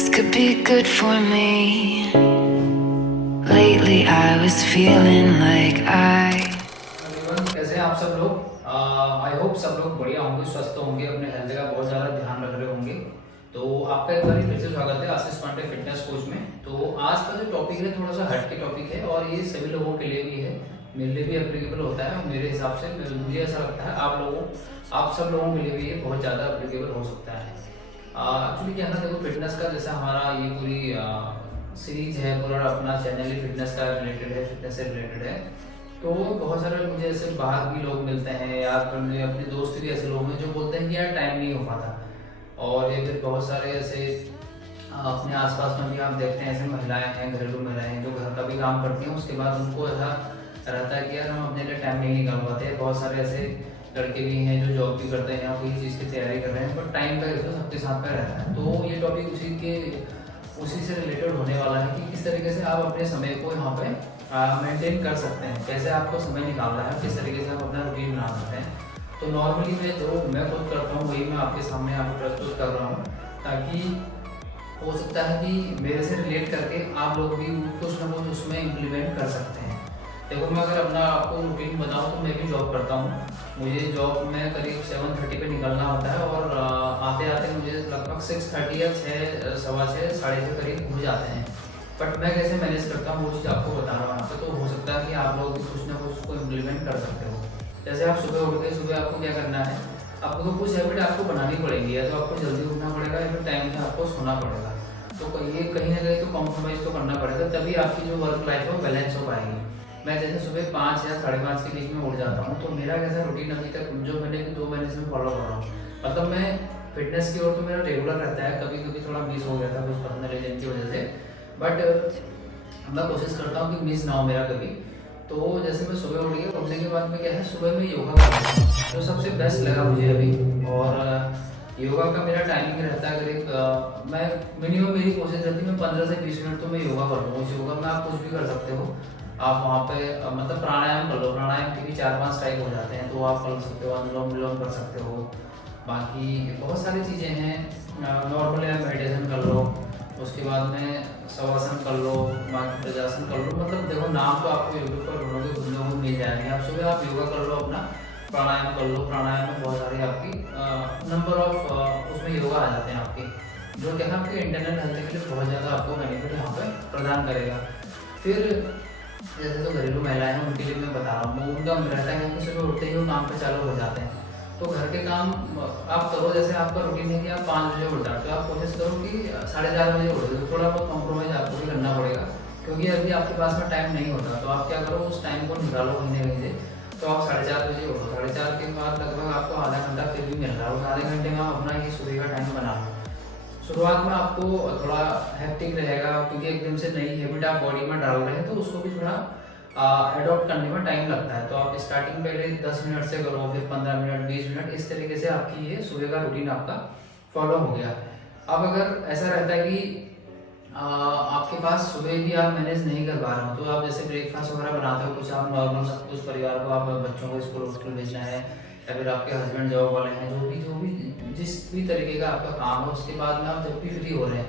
This could be good for me. Lately I was feeling like everyone, कैसे हैं आप सब लोग। आई होप सब लोग बढ़िया होंगे, स्वस्थ होंगे, अपने हेल्थ का बहुत ज़्यादा ध्यान रख रहे होंगे। तो आपका एक बार फिर से स्वागत है आशीष पांडे फिटनेस कोच में। तो आज का जो टॉपिक है थोड़ा सा हट के टॉपिक है और ये सभी लोगों के लिए भी है, मेरे लिए भी एप्लीकेबल होता है और मेरे हिसाब से मुझे ऐसा लगता है आप सब लोगों के लिए भी ये बहुत ज़्यादा एप्लीकेबल हो सकता है। एक्चुअली क्या है ना, देखो फिटनेस का जैसा हमारा ये पूरी सीरीज है, पूरा अपना चैनल ही फिटनेस का रिलेटेड है, फिटनेस से रिलेटेड है। तो बहुत सारे मुझे ऐसे बाहर भी लोग मिलते हैं, या फिर मुझे अपने दोस्त भी ऐसे लोग हैं जो बोलते हैं कि यार टाइम नहीं हो पाता। और ये फिर बहुत सारे ऐसे अपने आसपास में भी आप देखते हैं ऐसे महिलाएं हैं, घरेलू महिलाएं हैं जो घर का भी काम करती हैं, उसके बाद उनको ऐसा रहता है कि यार हम अपने लिए टाइम नहीं निकाल पाते। बहुत सारे ऐसे लड़के भी हैं जो जॉब भी करते हैं या कोई चीज़ की तैयारी कर रहे हैं, बट टाइम का इशू सबके साथ में रहता है। तो ये टॉपिक उसी से रिलेटेड होने वाला है कि किस तरीके से आप अपने समय को यहाँ पे मेंटेन कर सकते हैं, कैसे आपको समय निकालना है, किस तरीके से आप अपना रूटीन बना सकते हैं। तो नॉर्मली मैं खुद करता हूँ वही मैं आपके सामने आपको प्रस्तुत कर रहा हूँ, ताकि हो सकता है कि मेरे से रिलेट करके आप लोग भी कुछ ना कुछ उसमें इम्प्लीमेंट कर सकते हैं। देखो, मैं अगर अपना आपको रूटीन बताऊँ तो मैं भी जॉब करता हूँ। मुझे जॉब में करीब 7:30 पे निकलना होता है और आते आते मुझे लगभग 6:30 या 6, सवा 6, साढ़े 6 करीब हो जाते हैं। बट मैं कैसे मैनेज करता हूँ वो चीज़ आपको बता रहा हूँ यहाँ पे। तो हो सकता है कि आप लोग भी कुछ ना कुछ उसको इम्प्लीमेंट कर सकते हो। जैसे आप सुबह उठ गए, सुबह आपको क्या करना है, आपको कुछ हैबिट आपको बनानी पड़ेगी, या तो आपको जल्दी उठना पड़ेगा या फिर टाइम से आपको सोना पड़ेगा। तो ये कहीं ना कहीं तो कॉम्प्रोमाइज़ तो करना पड़ेगा, तभी आपकी जो वर्क लाइफ है वो बैलेंस हो पाएगी। मैं जैसे सुबह 5 या 5:30 के बीच में उठ जाता हूँ, तो मेरा कैसा रूटीन अभी तक जो मैंने 2 महीने से फॉलो कर रहा हूँ, मतलब मैं फिटनेस की ओर तो मेरा रेगुलर रहता है, कभी कभी थोड़ा मिस हो गया था कुछ पर्सनल रीजन की वजह से, बट मैं कोशिश करता हूँ कि मिस ना हो मेरा कभी। तो जैसे मैं सुबह उठ गया, उठने के बाद में क्या है, सुबह में योगा करता हूँ, जो सबसे बेस्ट लगा मुझे अभी। और योगा का मेरा टाइमिंग रहता है करीब मैं मिनिमम मेरी कोशिश रहती है मैं 15 से 20 मिनट तो मैं योगा कर लूँ। उस योगा में आप कुछ भी कर सकते हो। आप वहाँ पे मतलब प्राणायाम कर लो, प्राणायाम के भी 4-5 टाइप हो जाते हैं, तो आप कर सकते हो, अनुलोम विलोम कर सकते हो। बाकी बहुत सारी चीज़ें हैं, नॉर्मल मेडिटेशन कर लो, उसके बाद में शवासन कर लो, बाकी प्रजासन कर लो। मतलब देखो, नाम तो आपको यूट्यूब पर ढूंढोगे खुद में मिल जाएंगे। आप सुबह आप योगा कर लो, अपना प्राणायाम कर लो। प्राणायाम में बहुत सारे आपकी नंबर ऑफ उसमें योगा आ जाते हैं आपके, जो क्या है आपके इंटरनल हेल्थ के लिए बहुत ज़्यादा आपको बेनिफिट यहाँ पे प्रदान करेगा। फिर जैसे जो घरेलू महिलाएं हैं उनके लिए मैं बता रहा हूँ, उनका रहता है कि सुबह उठते ही वो काम पे चालू हो जाते हैं। तो घर के काम आप करो, जैसे आपका रूटीन है कि आप 5 बजे उठ जाते हो, आप कोशिश करो कि 4:30 बजे उठो। तो थोड़ा बहुत कॉम्प्रोमाइज़ आपको भी करना पड़ेगा, क्योंकि अभी आपके पास में टाइम नहीं होता। तो आप क्या करो, उस टाइम को निकालो कहीं ना कहीं से। तो आप 4:30 बजे उठो, 4:30 के बाद लगभग आपको आधा घंटा फिर भी मिल रहा है, उस आधे घंटे में आप अपना ये सुबह का टाइम बना लो। शुरुआत में आपको थोड़ा हैक्टिक रहेगा, क्योंकि एकदम से नई हैबिट आप बॉडी में डाल रहे हैं, तो उसको भी थोड़ा एडॉप्ट करने में टाइम लगता है। तो आप स्टार्टिंग पहले 10 मिनट से करो, फिर 15 मिनट, 20 मिनट, इस तरीके से आपकी ये सुबह का रूटीन आपका फॉलो हो गया। अब अगर ऐसा रहता है कि आपके पास सुबह भी आप मैनेज नहीं कर पा रहे हो, तो आप जैसे ब्रेकफास्ट वगैरह बनाते हो, कुछ आप नॉर्मल सब कुछ परिवार को, आप बच्चों को स्कूल भेजना है, या फिर आपके हस्बैंड जॉब वाले हैं, जो भी जिस भी तरीके का आपका काम है, उसके बाद में आप जब भी फ्री हो रहे हैं,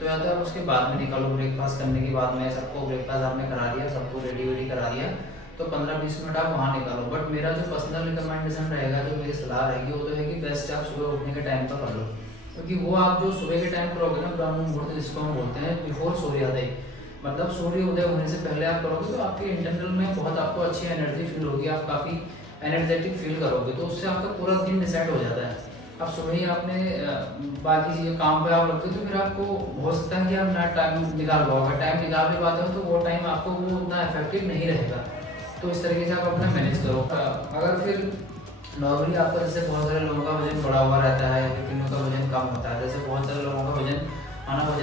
तो या तो आप उसके बाद में निकालो। ब्रेकफास्ट करने के बाद में सबको ब्रेकफास्ट आपने करा दिया, सबको रेडी वेडी करा दिया, तो 15-20 मिनट आप वहाँ निकालो। बट मेरा जो पर्सनल रिकमेंडेशन रहेगा, जो मेरी सलाह रहेगी, वो तो है कि बेस्ट आप सुबह उठने के टाइम पर कर लो, क्योंकि वो आप जो सुबह के टाइम करोगे ना, ब्राह्मण मुहूर्त जिसको हम बोलते हैं, बिफोर सूर्योदय, मतलब सूर्योदय होने से पहले आप करोगे, तो आपके इंटरनल में बहुत आपको अच्छी एनर्जी फील होगी, आप काफ़ी एनर्जेटिक फील करोगे। तो उससे आपका पूरा दिन डिसाइड हो जाता है। अब सुबह ही आपने बाकी चीज़ें काम पे आप लगते हो, तो फिर आपको हो सकता है कि आप ना टाइम निकाल पाओ। अगर टाइम निकाल भी पाते हो तो वो टाइम आपको वो उतना इफेक्टिव नहीं रहेगा। तो इस तरीके से आप अपना मैनेज करो। अगर फिर नॉर्मली आपका जैसे बहुत सारे लोगों का वजन बढ़ा हुआ रहता है, या फिर किन्हीं का वजन कम होता है, जैसे बहुत सारे लोगों का वजन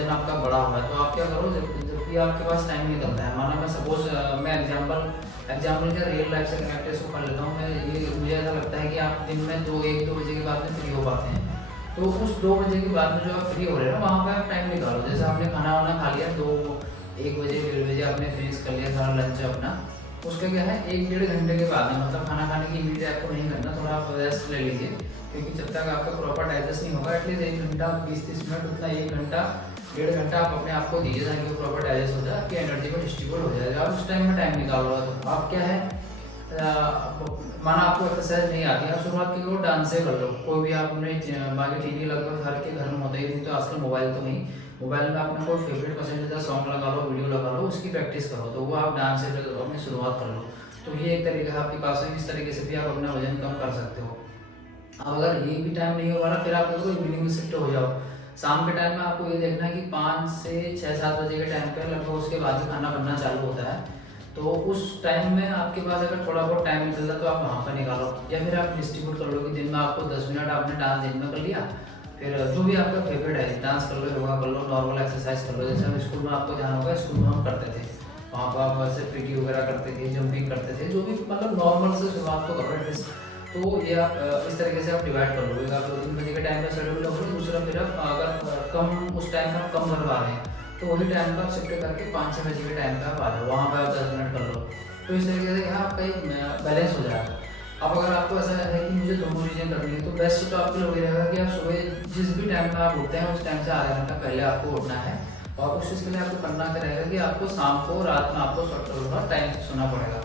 आपका बढ़ा हुआ है, तो आप क्या करो, जब भी आपके पास टाइम निकलता है, माना मैं सपोज मैं एग्जाम्पल क्या रियल लाइफ से कनेक्ट इसको कर लेता हूँ मैं। ये मुझे ऐसा लगता है कि आप दिन में 1-2 बजे के बाद में फ्री हो पाते हैं, तो उस 2 बजे के बाद में जो आप फ्री हो रहे हैं ना, वहाँ पर आप टाइम निकालो। जैसे आपने खाना वाना खा लिया, 1 बजे 1:30 बजे आपने फिनिश कर लिया सारा लंच अपना, उसका क्या है 1-1.5 घंटे के बाद में, मतलब खाना खाने की इमीडिएट आपको नहीं करना, थोड़ा आप रेस्ट ले लीजिए, क्योंकि जब तक आपका प्रॉपर डाइजेस्ट नहीं होगा, एटलीस्ट 1 घंटा 20-30 मिनट, उतना 1 घंटा 1.5 घंटा आप अपने आप को दीजिए ताकि वो प्रॉपर डाइजेस्ट हो जाए, आपकी एनर्जी में डिस्ट्रीब्यूट हो जाएगा। आप उस टाइम में टाइम निकाल रहे हो तो आप क्या है, माना आपको एक्सरसाइज नहीं आती है, आप शुरुआत की करो डांस से कर लो। कोई भी आपने बाकी टीवी लगभग हर के घर में होता ही नहीं, तो आजकल मोबाइल तो नहीं, मोबाइल में अपने कोई फेवरेट पसंदीदा सॉन्ग लगा लो, वीडियो लगा लो, उसकी प्रैक्टिस करो, तो वो आप डांस से अपनी शुरुआत कर लो। तो ये एक तरीका है आपके पास में, इस तरीके से भी आप अपना वजन कम कर सकते हो। अब अगर ये भी टाइम नहीं होगा ना, फिर आप देखो इवनिंग में शिफ्ट हो जाओ। शाम के टाइम में आपको ये देखना है कि 5 से 6-7 बजे के टाइम पे लगभग उसके बाद में खाना बनना चालू होता है। तो उस टाइम में आपके पास अगर थोड़ा बहुत टाइम निकलता है तो आप वहाँ पर निकालो, या फिर आप डिस्ट्रीब्यूट कर लो कि दिन में आपको 10 मिनट आपने डांस दिन में कर लिया, फिर जो भी आपका फेवरेट है डांस कर लो, योगा कर लो, नॉर्मल एक्सरसाइज कर लो। जैसे हम स्कूल में आपको ध्यान होगा, स्कूल में हम करते थे, वहाँ पर आप वैसे पीटी वगैरह करते थे, जंपिंग करते थे, जो भी मतलब नॉर्मल से शुरुआत तो करो एटलीस्ट। तो ये आप इस तरीके से आप डिवाइड कर लो, आप 2-3 बजे के टाइम में शेड्यूल रख लो, दूसरा फिर आप अगर कम उस टाइम में आप कम कर पा रहे हैं तो वही टाइम का आप शिफ्ट करके 5-6 बजे के टाइम का आप आ जाओ, वहाँ पर आप 10 मिनट कर लो। तो इस तरीके से यहाँ आपका एक बैलेंस हो जाएगा। अब अगर आपको ऐसा है कि मुझे दोनों चीज़ें करनी है, तो बेस्ट तो आपके लिए वही रहेगा कि आप सुबह जिस भी टाइम में आप उठते हैं उस टाइम से आधा घंटा पहले आपको उठना है, और उस चीज़ के लिए आपको करना क्या रहेगा कि आपको शाम को रात में आपको थोड़ा टाइम से सोना पड़ेगा।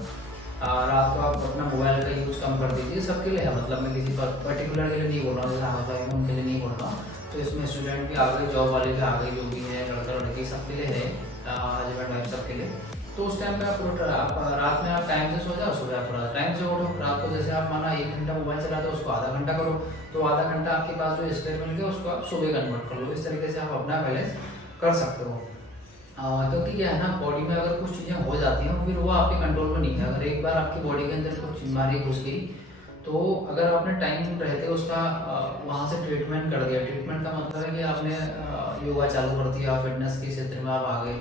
रात को आप अपना मोबाइल का यूज़ कम कर दीजिए, सबके लिए है, मतलब मैं किसी पर्टिकुलर के लिए नहीं बोल रहा हूँ, जैसे हाउस वाइफ है उनके लिए नहीं बोल रहा हूँ, तो इसमें स्टूडेंट भी आ गए, जॉब वाले भी आ गए, जो भी है लड़का लड़की सबके लिए है, हस्बैंड वाइफ सबके लिए। तो उस टाइम पे आप रात में आप टाइम से सो जाओ, सुबह आप थोड़ा टाइम से उठो। रात को जैसे आप माना 1 घंटा मोबाइल चलाते हो, उसको आधा घंटा करो, तो आधा घंटा आपके पास जो स्पेयर मिल गया उसको आप सुबह कन्वर्ट कर लो। इस तरीके से आप अपना बैलेंस कर सकते हो। क्योंकि क्या है ना, बॉडी में अगर कुछ चीज़ें हो जाती हैं फिर वो आपके कंट्रोल में नहीं है। अगर एक बार आपकी बॉडी के अंदर कुछ बीमारी घुस गई, तो अगर आपने टाइम रहते उसका वहाँ से ट्रीटमेंट कर दिया, ट्रीटमेंट का मतलब है कि आपने योगा चालू कर दिया, फिटनेस के क्षेत्र में आप आ गए,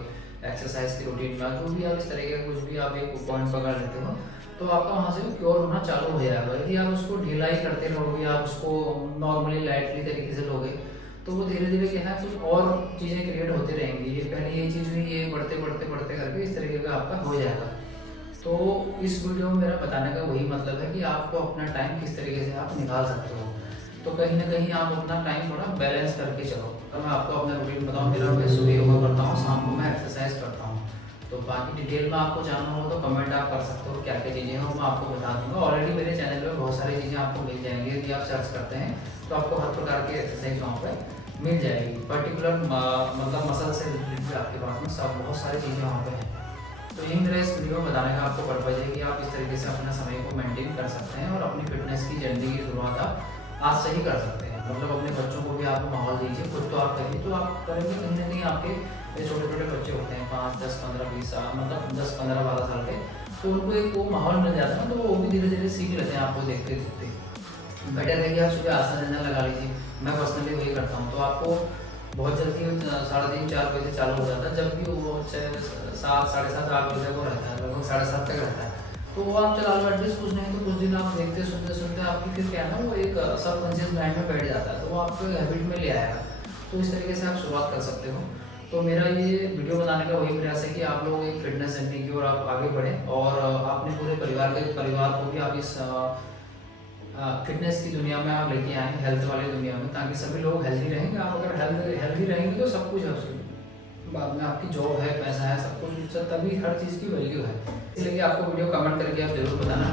एक्सरसाइज की रूटीन में जो भी आप इस तरीके का कुछ भी आप एक पॉइंट पकड़ लेते हो, तो आपका वहाँ से क्योर होना चालू हो जाएगा। यदि आप उसको ढिलाई करते रहोगे, आप उसको नॉर्मली लाइटली तरीके से लोगे, तो वो धीरे धीरे क्या है कुछ और चीज़ें क्रिएट होती रहेंगी। ये पहले ये चीज़ हुई, ये बढ़ते बढ़ते बढ़ते करके इस तरीके का आपका हो जाएगा। तो इस वीडियो में मेरा बताने का वही मतलब है कि आपको अपना टाइम किस तरीके से आप निकाल सकते हो। तो कहीं ना कहीं आप अपना टाइम थोड़ा बैलेंस करके चलो। तो मैं आपको अपना रूटीन बताऊँ, मेरा मैं सुबह योगा करता हूँ, शाम को मैं एक्सरसाइज करता हूँ। तो बाकी डिटेल में आपको जानना हो तो कमेंट आप कर सकते हो, क्या क्या चीज़ें हैं वो मैं आपको बता दूंगा। ऑलरेडी मेरे चैनल पर बहुत सारी चीज़ें आपको मिल जाएंगी, यदि आप सर्च करते हैं तो आपको हर प्रकार की एक्सरसाइज वहाँ पर मिल जाएगी। पर्टिकुलर मतलब मसल से रिलेटेड भी आपके पास में सब बहुत सारी चीज़ें वहाँ पे हैं। तो यही मेरा इस वीडियो में बताने का आपको पर्पज़ है कि आप इस तरीके से अपना समय को मेंटेन कर सकते हैं और अपनी फिटनेस की जर्नी की शुरुआत आप आज से ही कर सकते हैं। मतलब अपने बच्चों को भी आप माहौल दीजिए, खुद तो आप करिए, तो आप करेंगे कहीं ना कहीं आपके ये छोटे छोटे बच्चे होते हैं 5, 10, 15, 20 साल, मतलब 10, 15, 12 साल के, तो उनको एक वो माहौल मिल जाता है, तो वो भी धीरे धीरे सीख लेते हैं आपको देखते देखते। बेटर है कि आप सुबह आसन जाना लगा लीजिए, मैं पर्सनली वही करता हूँ। तो आपको बहुत जल्दी 3:30-4 बजे से चालू हो जाता है, जब भी वो 7, 7:30, 8 बजे तक वो रहता है, लगभग 7:30 तक रहता है। तो वो आप चला लो एटलीस्ट, कुछ नहीं तो कुछ दिन आप देखते सुनते सुनते आपकी फिर क्या है ना, वो एक सबकॉन्शियस माइंड में बैठ जाता है, तो वो आपको हैबिट में ले आएगा। तो इस तरीके से आप शुरुआत कर सकते हो। तो मेरा ये वीडियो बनाने का वही प्रयास है कि आप लोग एक फिटनेस जर्नी की ओर आप आगे बढ़ें, और अपने पूरे परिवार को भी आप इस फिटनेस की दुनिया में आप लेके आएँ, हेल्थ वाली दुनिया में, ताकि सभी लोग हेल्दी रहेंगे। आप अगर हेल्दी रहेंगे तो सब कुछ है, उसके बाद में आपकी जॉब है, पैसा है, सब कुछ, तभी हर चीज़ की वैल्यू है। इसलिए आपको वीडियो कमेंट करके आप जरूर बताना।